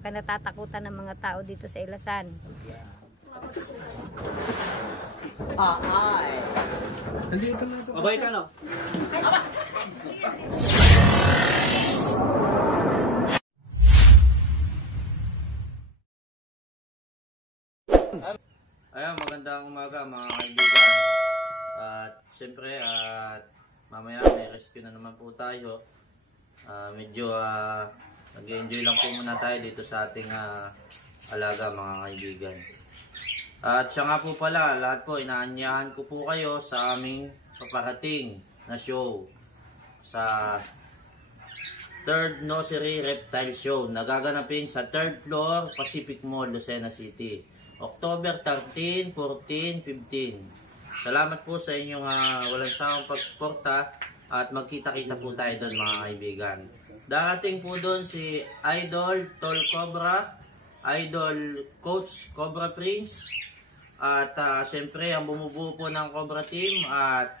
kinatatakutan ng mga tao dito sa Ilasan. Ay. Abay ka no? Ayun, magandang umaga mga kaibigan. At siyempre, mamaya may rescue na naman po tayo. Medyo nag-enjoy lang po muna tayo dito sa ating alaga mga kaibigan. At siya nga po pala, lahat po inaanyahan ko po kayo sa aming paparating na show sa 3rd Nursery Reptile Show. Nagaganapin sa 3rd floor Pacific Mall, Lucena City. October 13, 14, 15. Salamat po sa inyong walang sawang pagsuporta at magkita-kita po tayo doon mga kaibigan. Darating po doon si Idol Tol Cobra, Idol Coach Cobra Prince, at siyempre ang bumubuo po ng Cobra Team at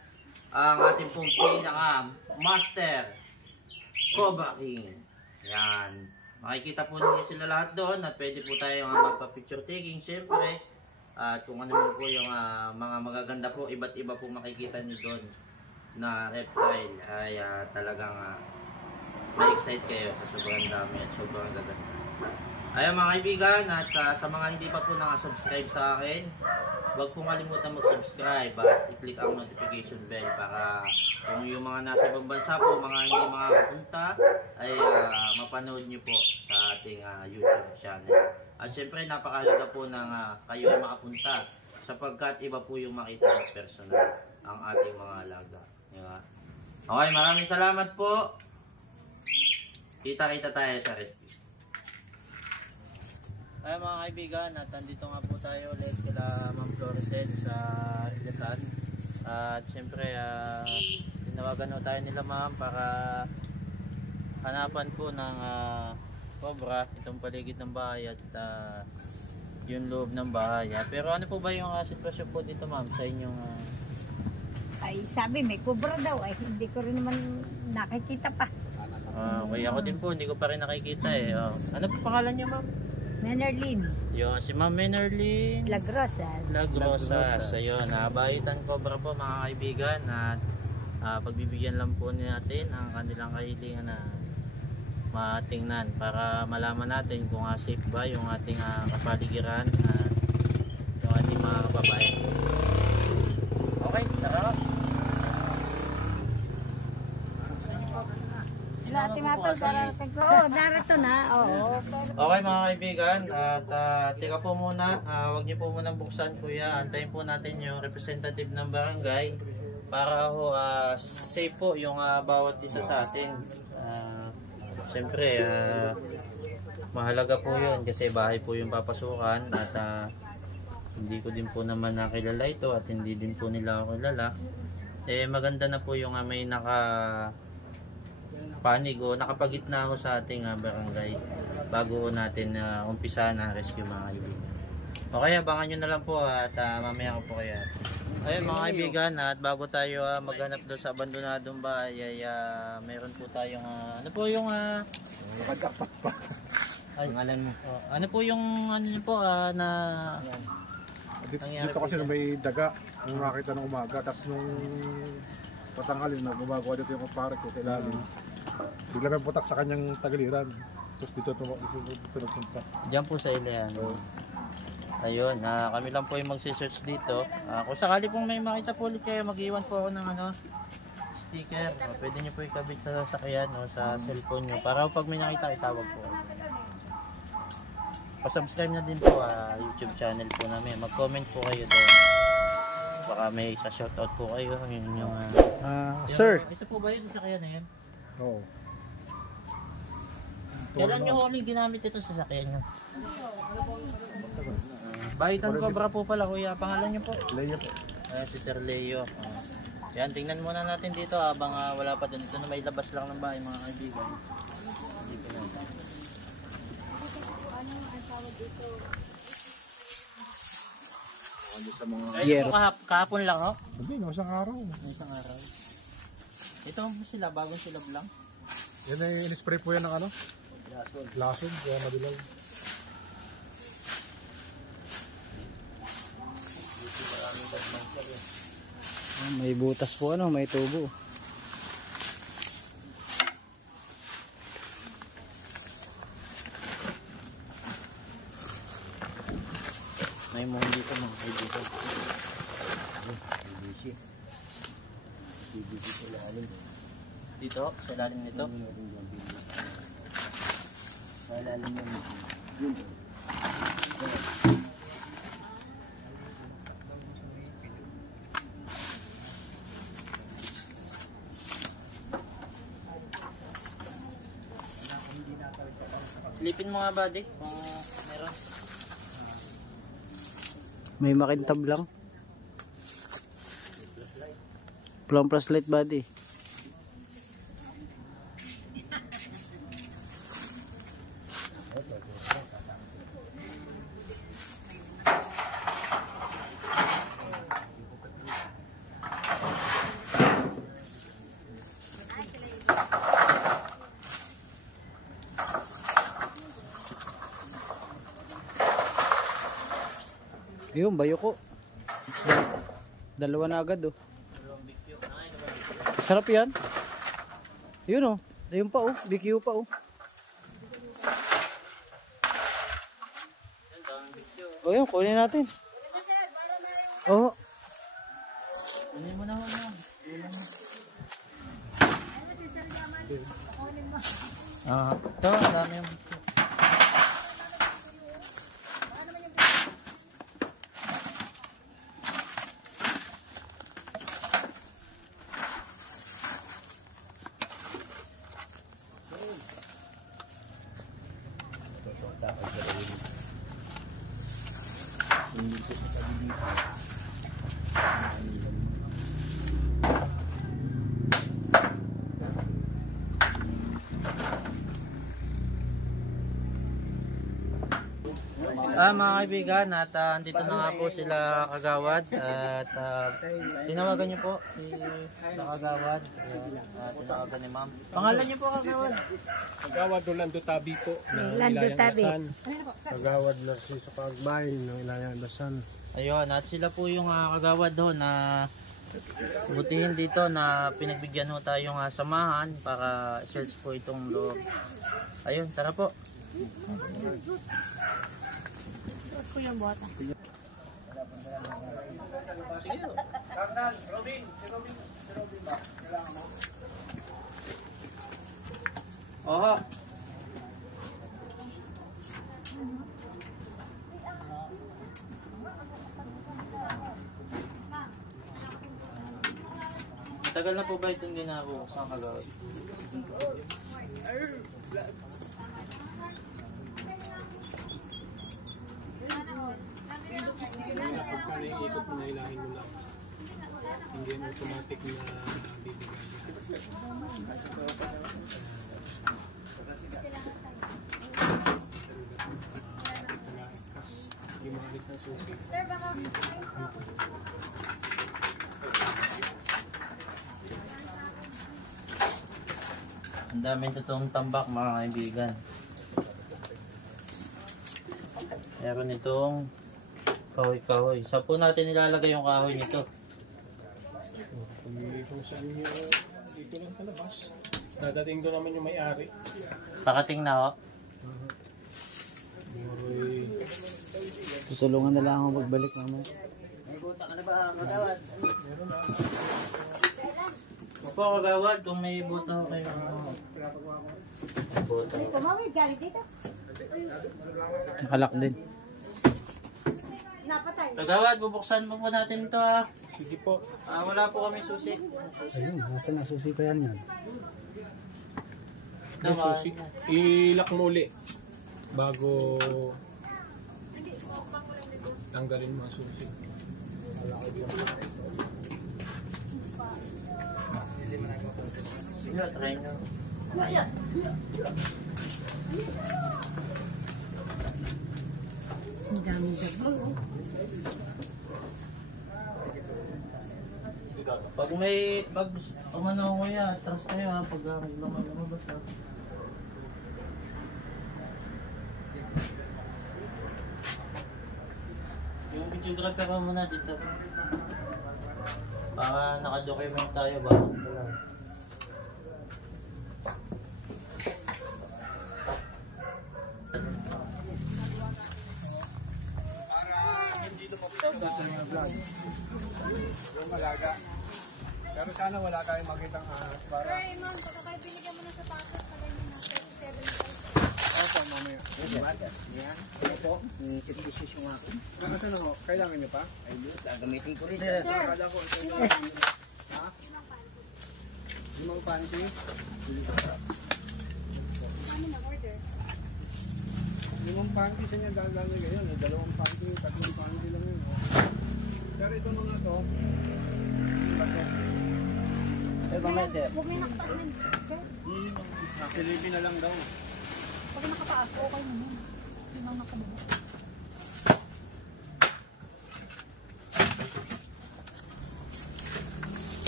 ang ating pong pinaka Master Cobra King. Yan. Makikita po ninyo sila lahat doon at pwede po tayo magpa-picture taking siyempre. At kung ano po yung mga magaganda po, iba't iba po makikita nyo doon na reptile ay talagang ma-excite kayo sa sobrang dami at sobrang gaganda. Ayun mga kaibigan, at sa mga hindi pa po nakasubscribe sa akin, huwag pong kalimutan mag-subscribe at i-click ang notification bell para kung yung mga nasa ibang bansa po, mga hindi makakapunta, ay mapanood nyo po sa ating YouTube channel. At syempre napakahalaga po ng kayo ay makapunta sapagkat iba po yung makita ng personal ang ating mga alaga. Diba? Okay, maraming salamat po. Kita-kita tayo sa rescue. Ay mga kaibigan, at andito nga po tayo ulit kila Ma'am Floricel sa Ilasan. At syempre, tinawagan na tayo nila ma'am para hanapan po ng cobra itong paligid ng bahay at yung loob ng bahay. Pero ano po ba yung sitwasyon po dito ma'am sa inyong... Ay sabi may cobra daw, ay hindi ko rin naman nakikita pa. Okay, ako din po, hindi ko pa rin nakikita eh. Ano po pangalan niyo ma'am? Menerlin. Yun, si Ma'am Menerlin Lagrosas. Lagrosas. Ayun, bahitan cobra po mga kaibigan at pagbibigyan lang po natin ang kanilang kahilingan na matingnan para malaman natin kung safe ba yung ating kapaligiran at yung ating mga kababayan. Okay, tara. Narito na. Oo. Okay mga kaibigan, at teka po muna, huwag niyo po munang buksan kuya, antayin po natin yung representative ng barangay para safe po yung bawat isa sa atin. Siyempre, mahalaga po yun kasi bahay po yung papasukan at hindi ko din po naman nakilala ito at hindi din po nila ako kilala. Maganda na po yung may panig o nakapagitna ako sa ating barangay bago natin umpisa na rescue mga kaibigan. Okay, abangan nyo na lang po at mamaya ko po kayo. Ayun mga kaibigan, at bago tayo maghanap doon sa abandonadong bahay ay meron po tayong ano po yung Nakagapat pa. ay, ngalan mo. Ano po yung ano nyo po na dito kasi may daga nung nakita ng umaga, tapos nung patangalin na gumagawa dito yung pare ko kailangan bigla may butak sa kanyang tagiliran, tapos dito nagpunta diyan po sa Ilean. Ayun, kami lang po yung magsisearch dito. Kung sakali pong may makita po ulit kayo, mag-iwan po ako ng sticker. Pwede nyo po ikabit sa sasakyan o sa cellphone nyo para pag may nakita, itawag po. Pa-subscribe na din po YouTube channel po namin. Mag-comment po kayo doon. Baka may sa-shoutout po kayo. Yung, sir! Ito po ba yung sasakyan na yan? Oo. Kailan nyo huling ginamit ito sa sasakyan nyo? Bahitan Cobra po pala kuya. Pangalan nyo po? Leo po. Si Sir Leo. Yan, tingnan muna natin dito habang wala pa dun. Ito na may labas lang ng bahay mga kaibigan. Dito na. Sa mga Ito kahapon lang ho? hindi, no, isang araw. Isang araw. Ito sila, bagong silab lang. Yan ay in-spray po yan ng ano? Lason, kaya madilaw. May butas po ano, may tubo. May mohon dito mga kaibigan. Dito, sa ilalim nito. Sa ilalim nito. Silipin mo nga buddy. Meron. May makintab lang. Plum plus light body. Yung bayo ko. Dalawa na agad oh. Sarap yan. Yun oh. Ayun pa oh. BQ pa oh. O yun, kunin natin. Oo. Kunin mo na mo. Ito, ang dami yung BQ. Mga kaibigan, at andito na nga po sila Kagawad at tinawagan niyo po si Kagawad at tinawagan ni ma'am. Pangalan niyo po Kagawad? Kagawad Rolando Tabi po. Rolando Tabi. Kagawad na si sa Pagbayin ng Ilayang Dasan. Ayun, at sila po yung Kagawad doon na butihin dito na pinagbigyan ho tayong samahan para search po itong loob. Ayun, tara po. Ko yung bota. Sige. Karnal, Robin, si Robin ba? Kailangan mo? Oho. Tagal na po ba itong ginagawa sa Kagawad? Ikot mo na ilahin mo lang. Hindi yan automatic na bibigay. Yung mga alis ng susi. Ang dami totoong tambak mga kaibigan. Meron itong kahoy-kahoy. Saan po natin nilalagay yung kahoy nito? Kung saan nyo, dito lang sa labas. Dadating doon naman yung may-ari. Pakating na ho. Tutulungan na lang ako magbalik mamaya. May buta ka na ba, Kagawad? Opo, Kagawad, kung may buta ko kayo. Buta. Tumawid, galing dito. Nakalak din. Napatay. Kagawad, bubuksan mo po natin ito ha. Sige po. Wala po kami susi. Ayun, nasa nasusi pa yan yan. Ito, Susi. Ilak mo uli. Bago tanggalin mo ang susi. Sige, try nyo. Ang daming dabal. Pag may, pag umano ko yan, trust kayo ha, pag may lumabas ha. Yung videographer mo muna dito. Para nakadocument tayo ba? Yung malaga. Pero sana wala tayong makitang ahas para... Raymond, baka kayo binigyan mo ng sapatos sa ganyan ng 37. Opo, mamaya. Yan. Ito, i-position ako. Ano na ho? Kailangan niyo pa? Ayun, gagamitin ko rin. Sir, Akala ko, limang panty. ha? Limang panty. Limang panty? Ano na order? Limang panty sa niya gagawin ngayon. Dalawang panty, tatlong panty lang yun. Pero ito mga to, Huwag may nakataas din. Sir, Pilipin na lang daw. pag nakataas, okay naman. Limang nakababa.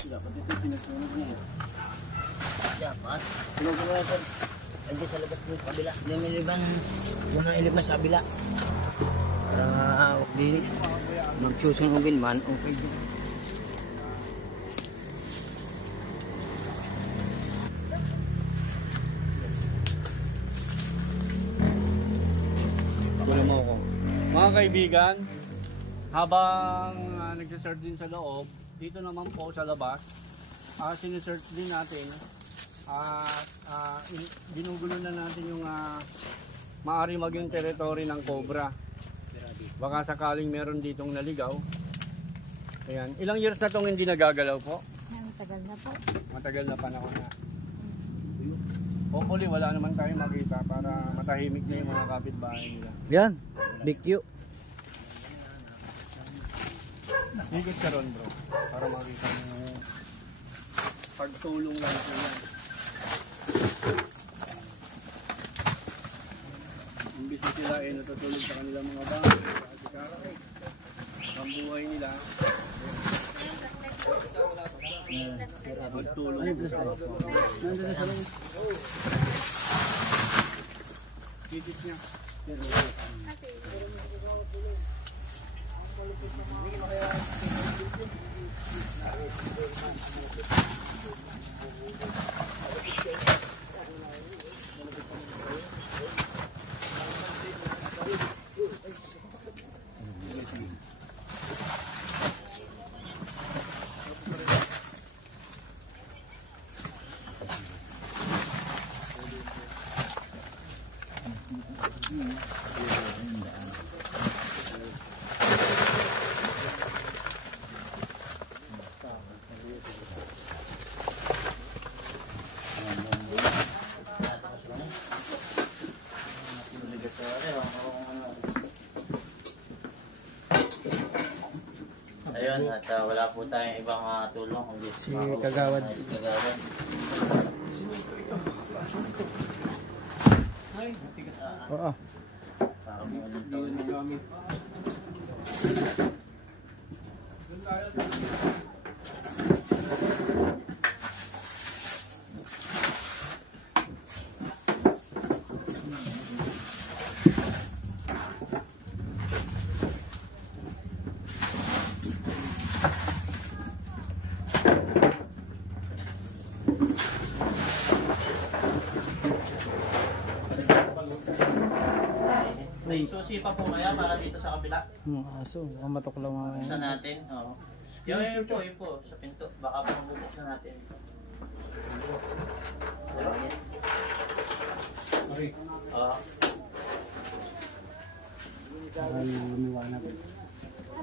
Dapat ito sinusunog na yun. Dapat. Sinusunog na ito. Andiyan sa labas ng kabila. Hindi may liban. Yung mga ilip na sa kabila. Para huwag dili. Magsusunugin man. Okay din. Wala mo ako. Mga kaibigan, habang nagsisearch din sa loob, dito naman po sa labas, sinesearch din natin at ginugulo na natin yung maari maging teritoryo ng cobra. Baka sakaling meron ditong naligaw. Ayan. Ilang years na itong hindi nagagalaw po? Ang tagal na po. Matagal na panahon na. Hopefully wala naman tayong makita para matahimik na yung mga kapitbahay nila. Yan. Big Q. Higit ka ron bro, para makita mo yung pagtulong lang po yan. Imbis na sila ay natutulog sa kanilang mga bahay, ang buhay nila, magtulong. Kitis niya. Ayun, at wala po tayong ibang tulong kundi Si Kagawad. Si Kagawad. Oo. Parang walang taon. May susi pa po kaya para dito sa kabila. Aso. Matok lang mga Buksan natin. Oo. Yun po. Sa pinto. Baka po mabubuksan natin.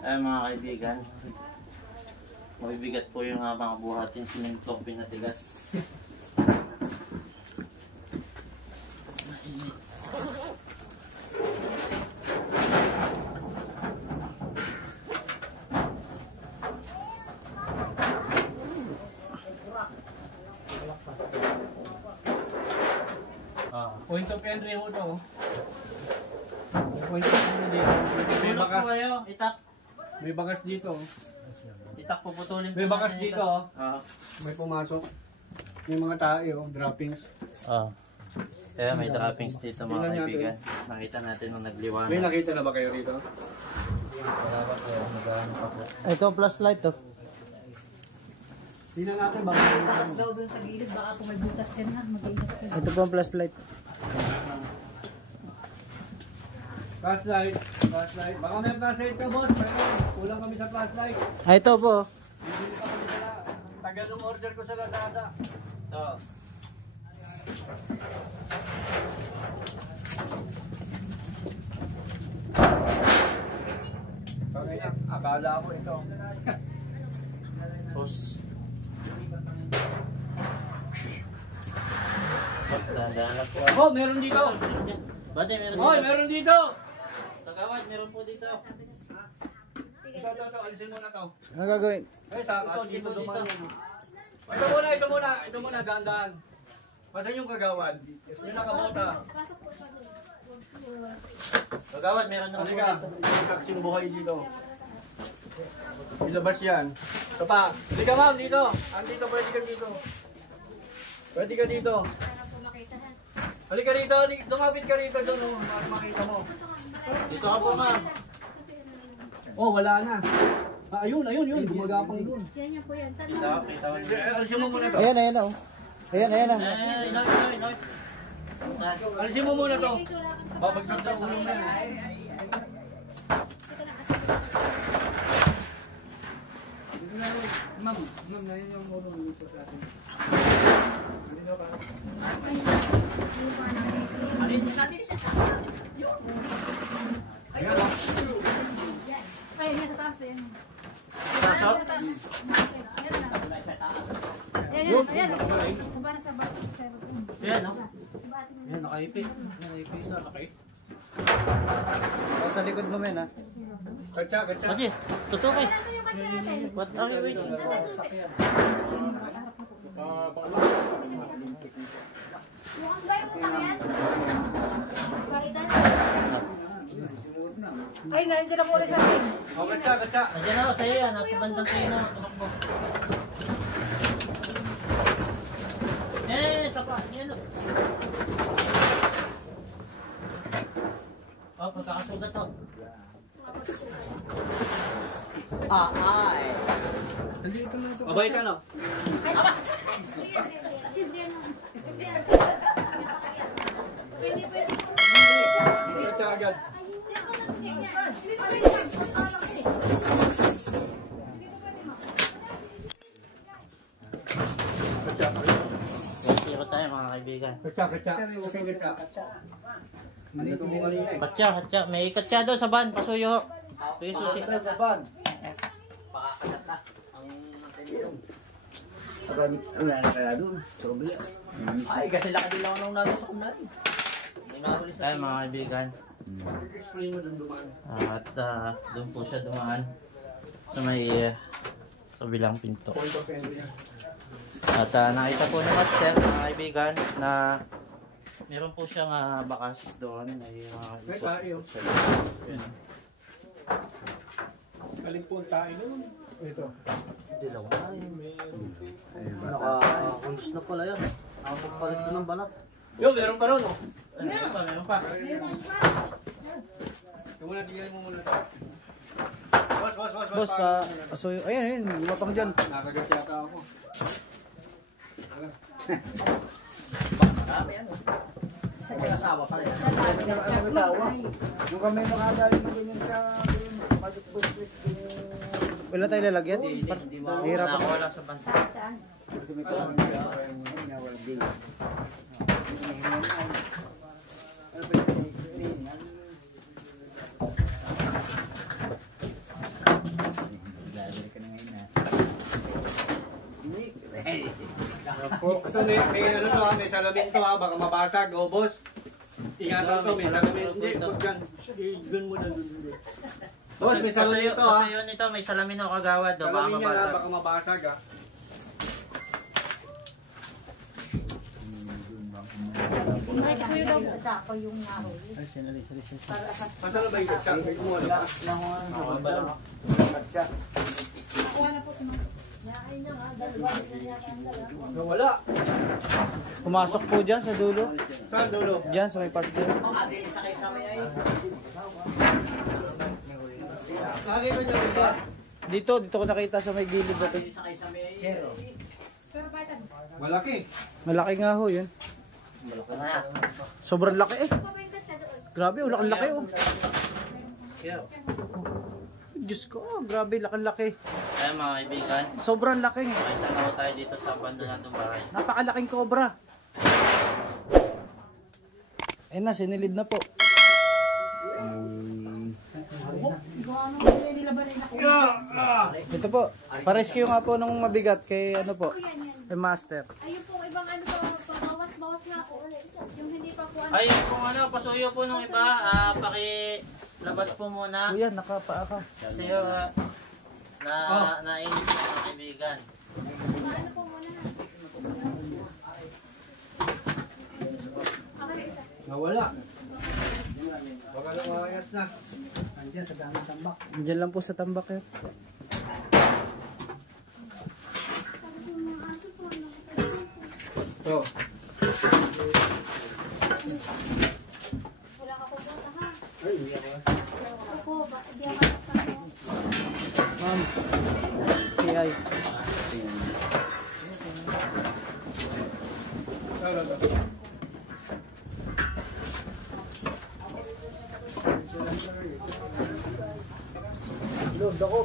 Ay mga kaibigan. Mabibigat po yung mga buhatin sinintok pinatigas. Point of entry ho to. Point of entry dito. May Tulog po bakas, kayo. Itak. may bakas dito. Itak puputulin po May bakas natin dito. ito. May pumasok. May mga tayo, droppings. Kaya may droppings dito mga Tingnan natin. kaibigan. Nakita natin nung nagliwanag. May nakita na ba kayo rito? Wala pa po. Naghahanap pa po. Ito plus light to. Tingnan natin ba? Takas daw doon sa gilid, baka kung may butas dyan na, mag-iingat ka. Ito po ang flashlight. Flashlight. Baka may flashlight ka, boss. Pero kulang kami sa flashlight. Ah, ito po. Bibili pa kami sila. Tagal ng order ko sa Lazada. Ito. Okay na. Akala ko ito. Pos. Dahan-dahan lang po. Oh, meron dito. Bate, meron Hoy, dito. meron dito. Tagawad, meron po dito. Ito. Alisin muna to. Ano gagawin? Sa dito dumaan. Ito muna, dahan-dahan. Masan yung kagawad? Yung nakabota. Tagawad, meron na po Halika, dito. may kaksing buhay dito. Ilabas yan. Ito pa. Halika ma'am, dito. Andito, pwede ka dito. Pwede ka dito. Halika dito, lumapit ka rito doon, para makita mo. Dito ka po, ma'am. Oh, wala na. Ayun, gumagapang doon. Yan po yan. Kita ko. Alisin mo muna to. Ayan oh. Ayan na. Inawit. Alisin mo muna to. Babagsak na ulo mo yan. Ma'am, na yun yung ulo dito sa atin. Ay, yan sa taas. Yan. Pasok. Ayan. Kuba na sa bata. Ayan, no? Ayan, nakaipit. Sa likod mo men ha. Katsa. Bate, tutukoy. Nasa yung kanya natin. What are you waiting? Nasa susi. Mukhang ba yung sakyan? Kaitan. Ay, nandiyan na po ulit sa akin. Oh, katsa. Nandiyan ako, sa'yo yan. Nasa bandang sa'yo na. Tumakbo. Sapa. Yan, no? Oh, pagkakasugat to. Abay ka na. Pwede. Katsa agad. Ikot tayo, mga kaibigan. Katsa. Manito mo kanina eh. Katsa. May katsa doon sa van. Pasuyo. Ito yung susi. Ay, kasi lakad lang nung natin sa kumari. Tayo, mga kaibigan. Explain mo nung dumaan. At doon po siya dumaan sa may sa bilang pinto. Point of entry. At nakita po ni Master, mga kaibigan, na meron po siyang bakas doon. May May tayo. Galing po ang tayo doon. Ito. Dilaw na naka-huns na pala yan. Nakapagpalit ko ng balat. Yo, meron pa ron oh. Meron pa. Tingnan mo muna ito. Boss pasuyo. Ayan, lumapang dyan. Nakagat yata ako. May asawa pa rin. Yung kami makadali mo ganyan sa wala tayo lalagyan? Hirap ako. Wala sa bansa. So may salamin to ha, baka mabasag o boss. Ingatan to, may salamin. Hindi, boss dyan. Igun mo na dun. Boss, may salamin to ha. Pasuyo nito, may salamin o kagawad. Baka Salamin yan ha, mabasag. baka mabasag ha. Ay, kasi daw ako yung nahoy. Masala ba yung check? May kumuha na. Wala. Pumasok po dyan sa dulo. Saan dulo? Dyan sa may part dyan. Nakakita niyo isa. Dito ko nakita sa may gilid na to. Sakay sa may... Zero. Malaki. Malaki nga ho yun. Sobrang laki eh. Grabe, oh, laki-laki oh. Diyos ko, oh, grabe, laki-laki. Ayan mga kaibigan, Sobrang laki. may isa na ho tayo dito sa abandonadong bahay. Napakalaking cobra. Ayun na, sinilid na po. Ito po, pa-rescue nga po nung mabigat kay ano po, kay Master. Ayun po, ibang ano to, bawas nga po. Yung hindi pa po ano. Ayun kung ano, pasuyo po nung iba, pakilabas po muna. Kuya, nakapaa ka. Kasi nainit po mga kaibigan. Ano po muna ha. Nawala. Baka lumayas na. Andiyan sa daming tambak. Diyan lang po sa tambak yun. So, Wala ka po doon ha. ay, hindi ako. Ako, hindi ako nakapano. Ma'am, PI. Lord, ako.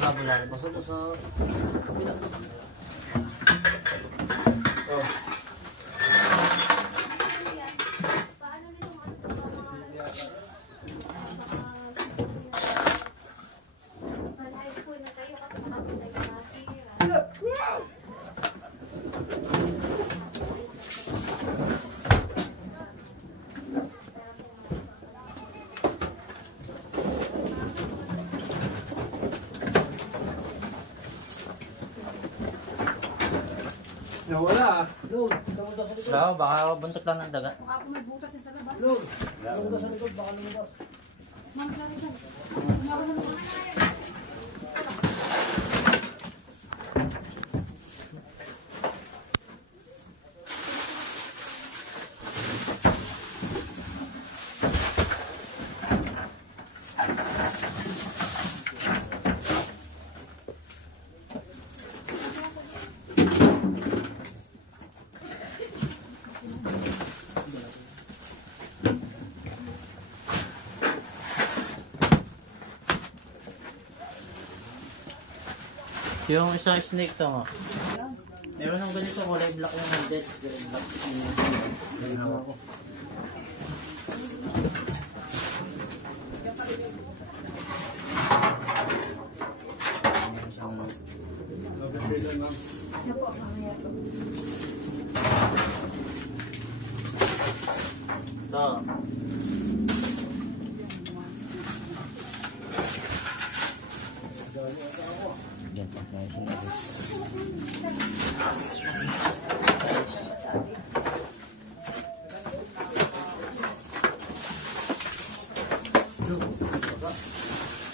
Mabula rin. Pasok mo sa kabila. Paano nito mga high school na kayo kasi nakapulay ka nasira. Nawala. Daw, baka buntot lang ng daga. Baka po may butas yung sa labas. Lumabas sa likod, baka lumabas. Ma'am, Clarissa. Yung isang snake to mo. Meron ng ganito, kulay black yung handle. Black yung hawak ko. Ito. Diyan pa.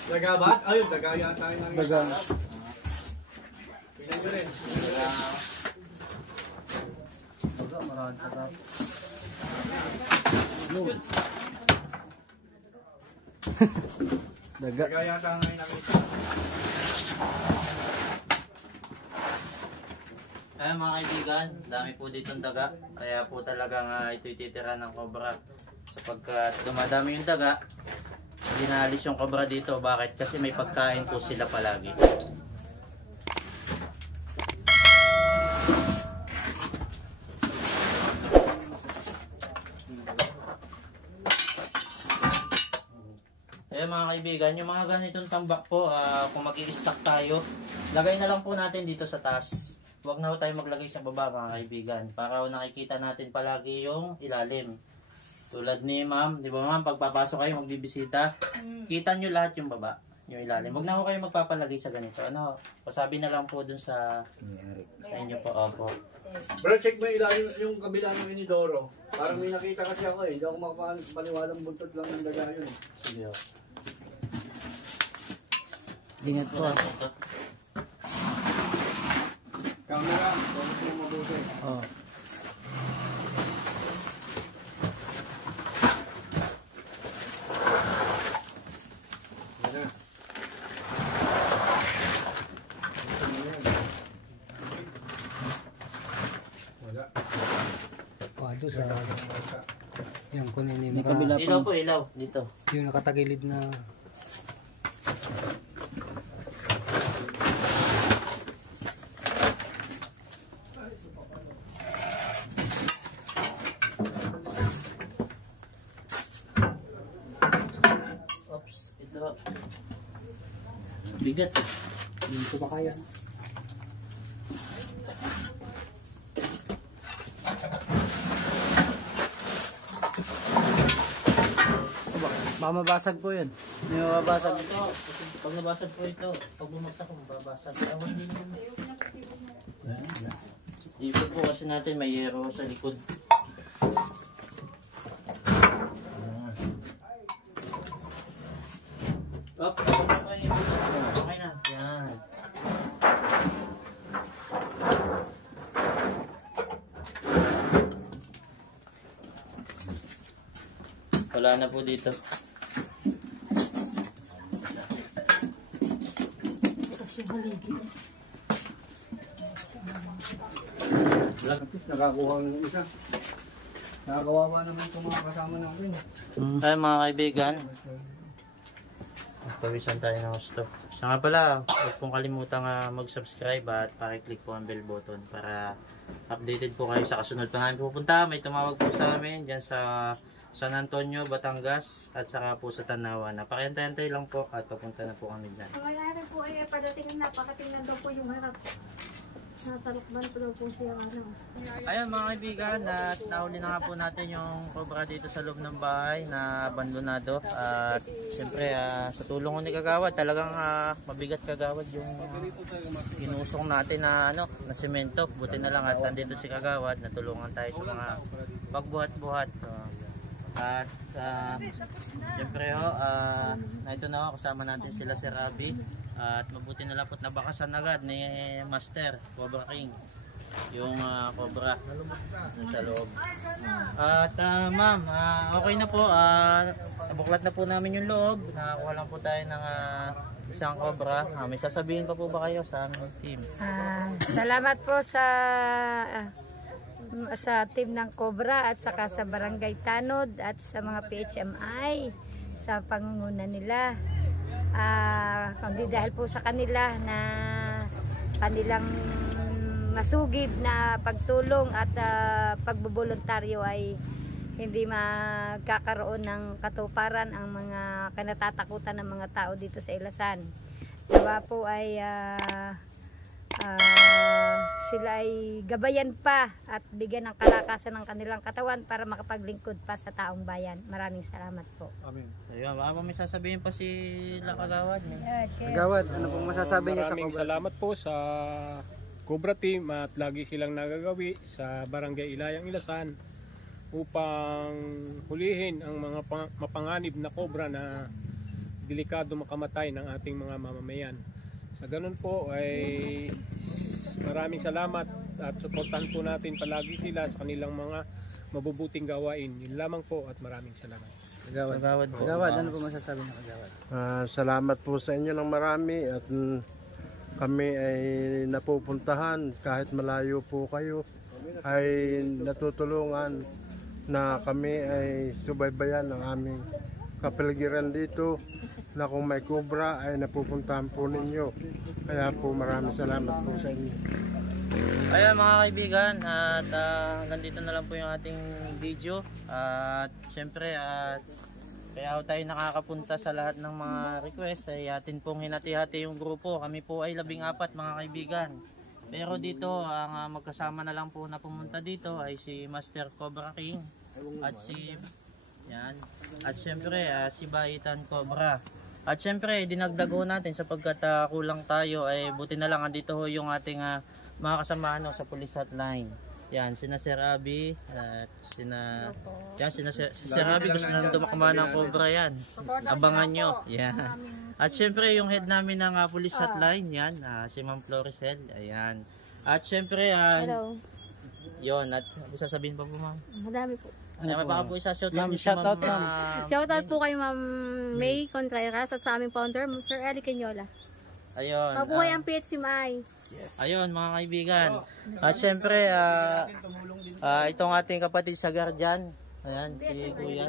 Daga ba? Ayun, daga yata yung Daga. Pinan nyo rin. Daga, marami pa tayo. Daga. Daga yata ngayon nakita. Ayun mga kaibigan, dami po ditong daga. Kaya po talagang ito'y titira ng cobra. Sapagkat dumadami yung daga, hindi naalis yung cobra dito. Bakit? Kasi may pagkain po sila palagi. Ayun mga kaibigan, yung mga ganitong tambak po, kung mag-i-stock tayo, lagay na lang po natin dito sa taas. Huwag na ho tayo maglagay sa baba mga kaibigan, para nakikita natin palagi yung ilalim. Tulad ni ma'am, di ba ma'am, pagpapasok kayo, magbibisita, kita nyo lahat yung baba, yung ilalim. Huwag na ho kayo magpapalagay sa ganito. Ano, pasabi na lang po dun sa inyo po. Opo. Bro, check mo yung ilalim, yung kabila ng inidoro. Parang may nakita kasi ako eh. Hindi ako makapaniwalang buntot lang ng daga yun. Sige ho. Ingat po. Ito. Camera, huwag mo mabuti. Oh. dito sa yung kunin ni May kabila Ilaw pa. po, ilaw. Dito. yung nakatagilid na Oops, ito. Bigat. hindi ko ba kaya. Baka mabasag po yun. Hindi mababasag. Ito, pag nabasag po ito, pag bumagsak ko, mababasag. Awan din yun. Dito po kasi natin may yero sa likod. Up, kapag mo yung okay na. Yan. Wala na po dito. Nakakuha ng isa. Nakakawawa naman itong mga kasama natin. Ay mga kaibigan, pawisan tayo ng gusto. Siya nga pala, huwag pong kalimutan mag-subscribe at pakiclick po ang bell button para updated po kayo sa kasunod pa namin pupunta. May tumawag po sa amin dyan sa San Antonio, Batangas at saka po sa Tanawan. Napakintay-antay lang po at papunta na po kami dyan. Ang mayari po ay padating na, pakatingnan daw po yung harap. Nasa lukban po daw po siya Ayun mga kaibigan, at nahuli na nga po natin yung cobra dito sa loob ng bahay na abandonado. At siyempre sa tulong ko ni Kagawad, talagang mabigat Kagawad yung inusong natin na na semento. Buti na lang at nandito si Kagawad, natulungan tayo sa mga pagbuhat-buhat. At siyempre ito na ako, kasama natin sila si Rabi. At mabuti na lang po't nabakasan agad ni Master Cobra King yung cobra sa loob. At ma'am, okay na po, nabuklat na po namin yung loob. Nakakuha lang po tayo ng isang cobra. May sasabihin pa po ba kayo sa aming team? Salamat po sa team ng Cobra at saka sa Barangay Tanod at sa mga PHMI sa pangunguna nila. Kundi dahil po sa kanila na kanilang masugid na pagtulong at pagboboluntaryo ay hindi magkakaroon ng katuparan ang mga kinatatakutan ng mga tao dito sa Ilasan. Nawa po ay sila ay gabayan pa at bigyan ng kalakasan ng kanilang katawan para makapaglingkod pa sa taong bayan. Maraming salamat po. Amen. Ayun, baka may sasabihin pa si Kagawad. Kagawad, ano pong masasabi niya sa Maraming Cobra? salamat po sa Cobra Team at lagi silang nagagawi sa Barangay Ilayang Ilasan upang hulihin ang mga mapanganib na cobra na delikado makamatay ng ating mga mamamayan. Sa ganun po ay maraming salamat at suportahan po natin palagi sila sa kanilang mga mabubuting gawain. Yun lamang po at maraming salamat. Kagawad po. Kagawad, ano po masasabi niya Kagawad? Salamat po sa inyo ng marami at kami ay napupuntahan kahit malayo po kayo ay natutulungan na kami ay subaybayan ng aming kapaligiran dito na kung may cobra ay napupuntahan po ninyo. Kaya po maraming salamat po sa inyo. Ayan mga kaibigan, at hanggang dito na lang po yung ating video. At syempre kaya tayo nakakapunta sa lahat ng mga request ay atin pong hinati-hati yung grupo. Kami po ay 14 mga kaibigan. Pero dito ang magkasama na lang po na pumunta dito ay si Master Cobra King at si syempre si Baitan Cobra. At syempre dinagdago natin sapagkat kulang tayo ay buti na lang andito ho yung ating mga kasamahan sa police hotline. Yan, sina Sir Abi at si Sir Abi gusto na tumakma ng cobra yan. Abangan nyo. Yan. At syempre yung head namin ng police hotline, yan, si Ma'am Floresel. Ayan. At syempre Hello. yon, at sasabihin pa po ma'am. Madami po. Ano baka po isa shoutout Ma'am, niyo si shoutout, Ma'am. Shoutout po kay Ma'am May Contreras at sa aming founder, Sir Eli Kenyola. Ayun. Mabuhay ang PHMI. Ayun mga kaibigan. At syempre, itong ating kapatid sa Guardian. Ayan, si Kuya.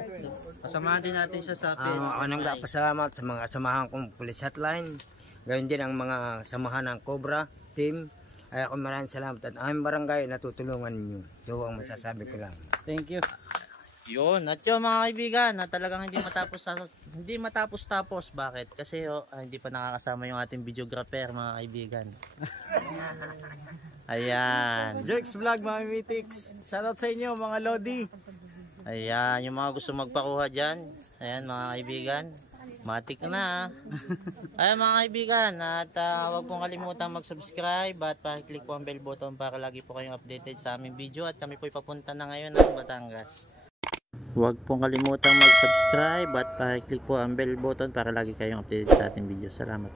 Kasamahan din natin siya sa Ako nang pasalamat sa mga samahan kong police hotline. Gayon din ang mga samahan ng Cobra team. Ay ako maraming salamat at aming barangay natutulungan ninyo. Yun ang masasabi ko lang. Thank you. Yun, at yun mga kaibigan, na talagang hindi matapos-tapos. Bakit? Kasi hindi pa nakakasama yung ating videographer mga kaibigan. Ayan. Jerks Vlog, mga Mimitics. Shoutout sa inyo, mga Lodi. Ayan, yung mga gusto magpakuha dyan. Ayan mga kaibigan. Matik na. Ayan mga kaibigan. At huwag pong kalimutan mag-subscribe at pa-click po ang bell button para lagi po kayong updated sa aming video. At kami po ipapunta na ngayon ng Batangas. Huwag pong kalimutan mag-subscribe at pa-click po ang bell button para lagi kayong updated sa ating video. Salamat.